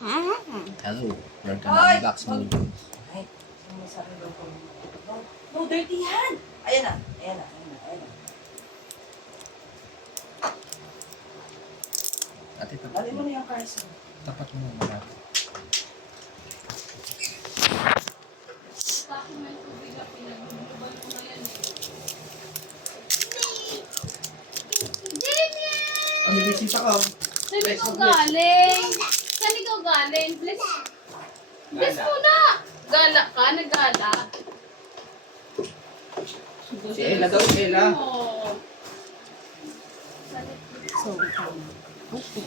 Hello, welcome to Box Mode. Ay, ano sabi daw ko? No, dirty yan! Ayan na. Ate, Dali mo na yung Carson. tapat mo muna. May bisita ka. Saan ikaw galing? Saan ikaw galing? Bless. Bless muna! Gala ka? Nagala? Si Ella daw, si Ella. Oh. So, okay.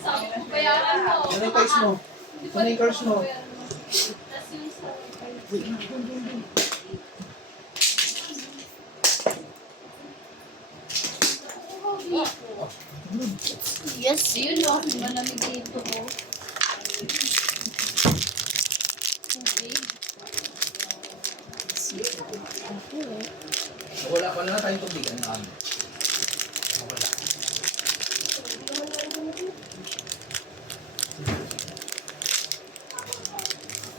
Sabi ko, bayaran mo. Ano yung cards mo? Ano yung cards mo? Tas yung sa... Yes. Ayun o, malamig dito o. Wala na tayong tubigan na kami. Wala.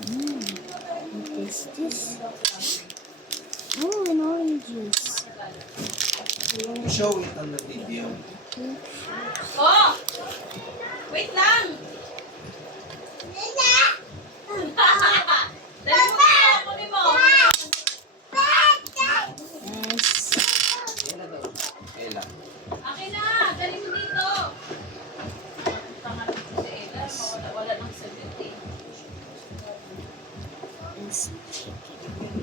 What is this? Oh, an orange juice. You show it on the video. Oh! Wait lang! Dali mo ito, kunin mo. Yes. Ella daw. Ella. Akin na! Dali mo dito! Tanga lang si Ella, wala ng sagot eh. Yes. Chicken.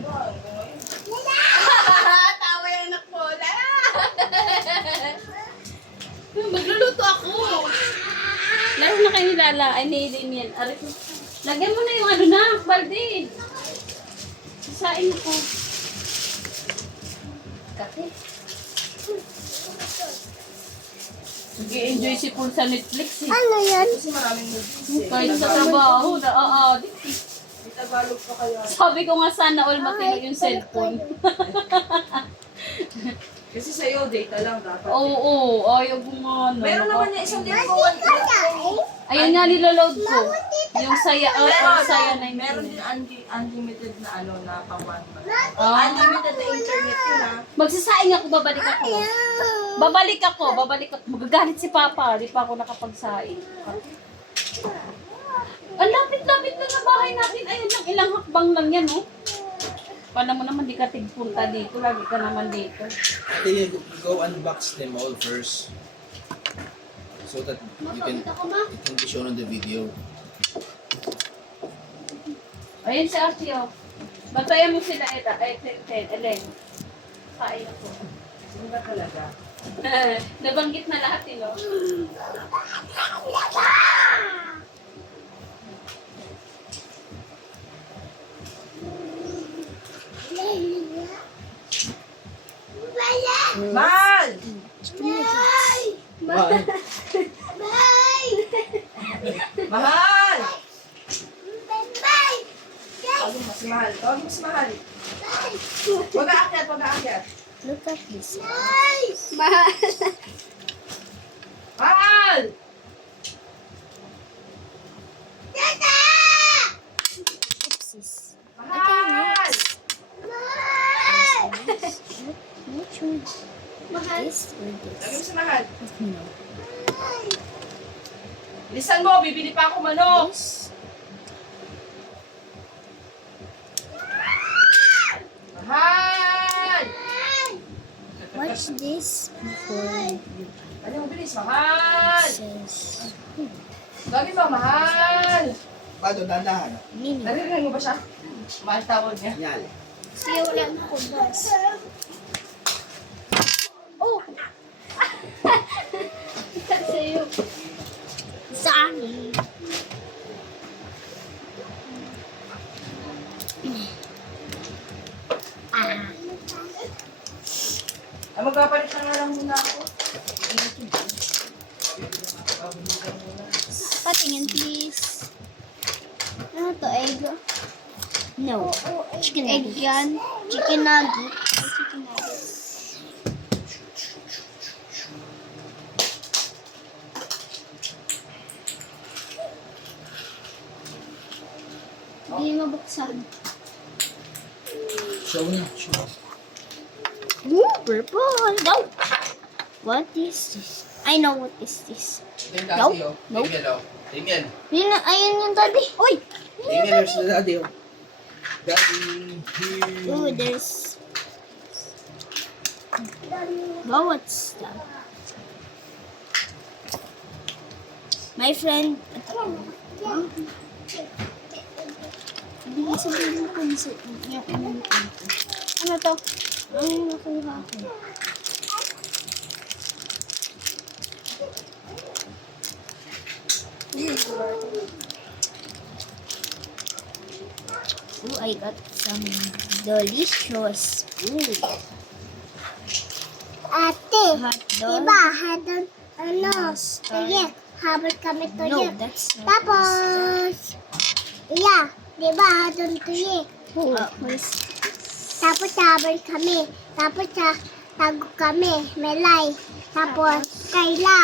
Tawa yung anak mo. Magluluto ako. Lalo na kayo nilala. Ay, nilin yan. Aray ko. Lagyan mo na yung ano na, balde. Sasain ko. Kape. Nag-enjoy si Paul sa Netflix eh. Ano yan? Kasi maraming movies eh. Kahit sa trabaho, May Tagalog pa kayo. sabi ko nga sana all matino yung cellphone. Kasi sa'yo, data lang dapat. Oo, ayaw ko nga. ano. Meron naman yung isang din ko. Ayun nga, niloload ko. Yung saya, saya na yung Meron din unlimited na ano na pang 1 month. Ah. Unlimited na internet yun ha. Magsasaing ako, babalik ako. Babalik ako. Magagalit si Papa, di pa ako nakapagsaing. Ang lapit-lapit na na bahay natin. Ayun lang, ilang hakbang lang yan, oh. Paano mo naman di ka tigpunta dito, lagi ka naman dito. Ate, you go unbox them all first. So that it can be shown on the video. Ayun si Archie, oh. Bantayan mo sila, Ellen. Kain ako. Hindi ba talaga? Nabanggit na lahat, eh, no? Mahal! Bye. Mahal! Tawagin mo si Mahal. Tawagin mo si Mahal. Wag aakyat. Look at this. Mahal! Oopsies. Mahal! Which one? This or Tawagin mo this? si Mahal. No. Lisan mo, bibili pa ako manok. This? Mahal! Watch this before you Ano mo bilis? Mahal! says. Tawagin mo, Mahal! Paano, dandahan? Meaning. Naririnig mo ba siya? Mahal tawag niya. Yan. Siya wala na akong bus. Oh! Sa'yo. Sorry. Magpapalit na nga lang muna ako. Patingin, please. Ano to, egg? No. Chicken egg yan. Chicken nugget. Chicken nugget. mabuksan. Show niya. Show. Ooh, purple. No. What is this? I know what is this. Ito yung daddy, oh. Nope. Damien, oh. Damien. Ayun yung daddy. Uy! Damien, there's the daddy, oh. Daddy. Ooh, there's... Wow, what's that? My friend... Hindi sabihin ko yung ano to? Ano yung nakuha ko? Ooh, I got some delicious food. Ate, Hot dog. diba, hadon, tuyek, habol kami No, tuyek. that's not Tapos, yeah, diba, hadon tuyek. mustard. Tapos, habol kami. Tapos, tago kami, melay. Tapos, Kayla,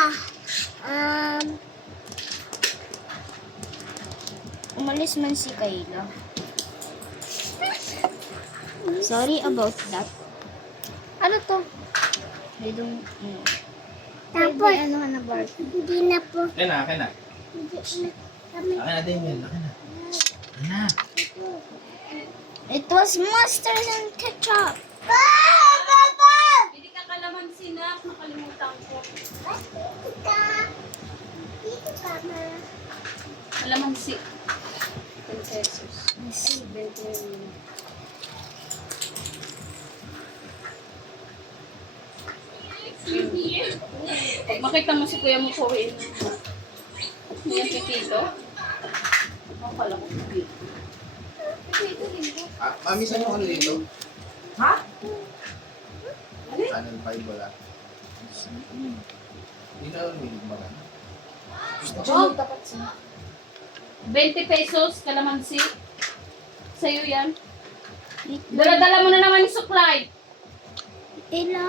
Umalis man si Kayla. Sorry about that. Ano to? I don't know. tapos, Ano na bar? hindi na po, Akin na, akin na. hindi na kami. Akin na, Damien. Akin na. Akin na. It was mustard and ketchup. Hindi ka kalamansi na. Nakalimutan ko. Dito ka, ma. Kalamansi. 10 pesos. Ay, 20. Pag makita mo si Kuya mo po, yan si Tito. Ang pala ko si Tito. Mami, saan yung ano dito? Ha? Channel 5 wala. Hindi na umilig mo lang. Oh, 20 pesos, kalamansi. Sa'yo yan. Dala-dala mo na naman yung supply. Ila.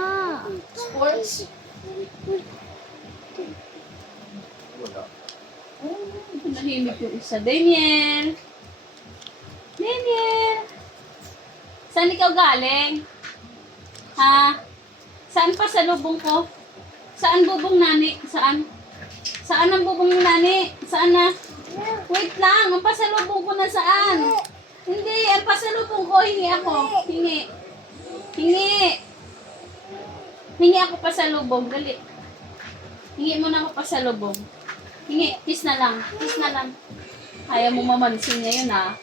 Sports. Wala. Nahimik yung isa. Damien! Damien! Saan ikaw galing? Ha? Saan pa sa lubong ko? Saan bubong nani? Saan? Saan ang bubong ni nani? Saan na? Wait lang! Ang pasalubong ko na saan? Hindi! Ang pasalubong ko, hingi ako. Hingi. Hingi! Hingi ako pasalubong. Dali. Hingi mo na ako pasalubong. Hingi. Kiss na lang. Kiss na lang. Ayaw mo mamansin ngayon ha.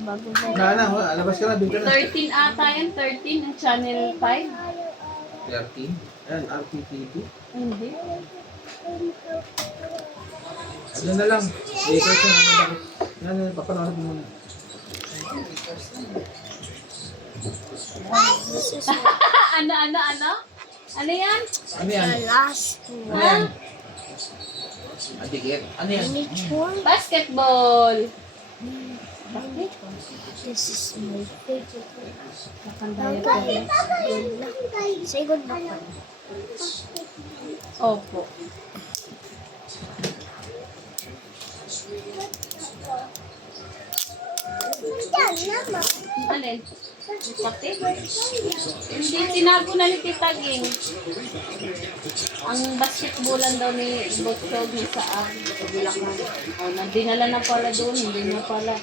Bago na. Na, wala. Alabas ka na, doon ka na. 13 ata yan. 13 ang channel 5. 13? Ayan, RPTV. Hindi. Ano na lang. Lakers na. Yan, papanood mo muna. Ano? Ano yan? Ano yan? The last one. Ano yan? Adikit. Ano yan? Which one? Basketball. This is my favorite. Nakandaya ko. Good luck. Say good luck. Opo. Alin? Pati? Hindi, tinago na ni Tita Ging. Ang basketballan daw ni Botchog ni Saan. Bulacan. O, dinala na pala doon. Hindi na pala.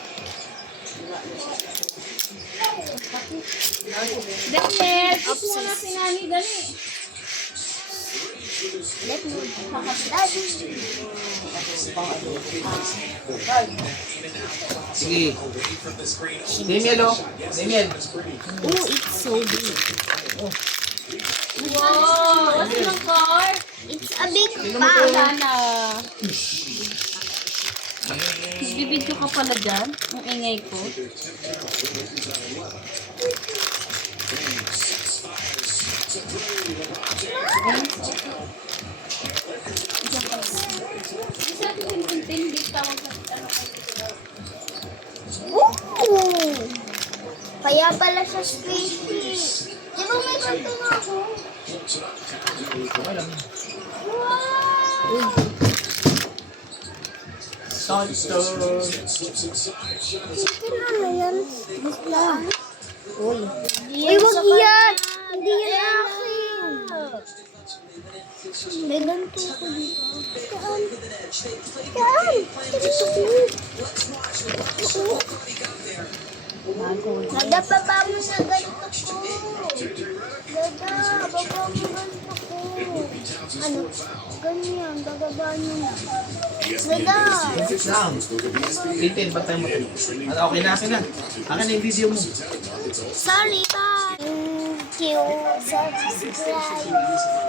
Daniel, kiss mo na si Nani. Dali. Let me. Sige. Damien, oh. Damien. Oh, it's so big. Wow! What's yung car? It's a big Wala na. Bibidyo ka pala dyan? Ang ingay ko. Isa ko hindi tawag sa ano kayo. Ooh! Kaya pala siya squishy. Di ba may kanto na ako? Okay lang. Wow! Ano yan? Basta. Uy. Uy, wag yan! Hindi yan akin! May ganito ko dito. Saan? Saan? Dada, baba mo na ganito ko. Dada, baba mo ganito ko. Ano? Ganyan, bababa nyo na. Dada! Lang. Titin, ba't tayo matulog? Okay na, akin na. Akin na yung video mo. Sorry, bye! Thank you. Subscribe.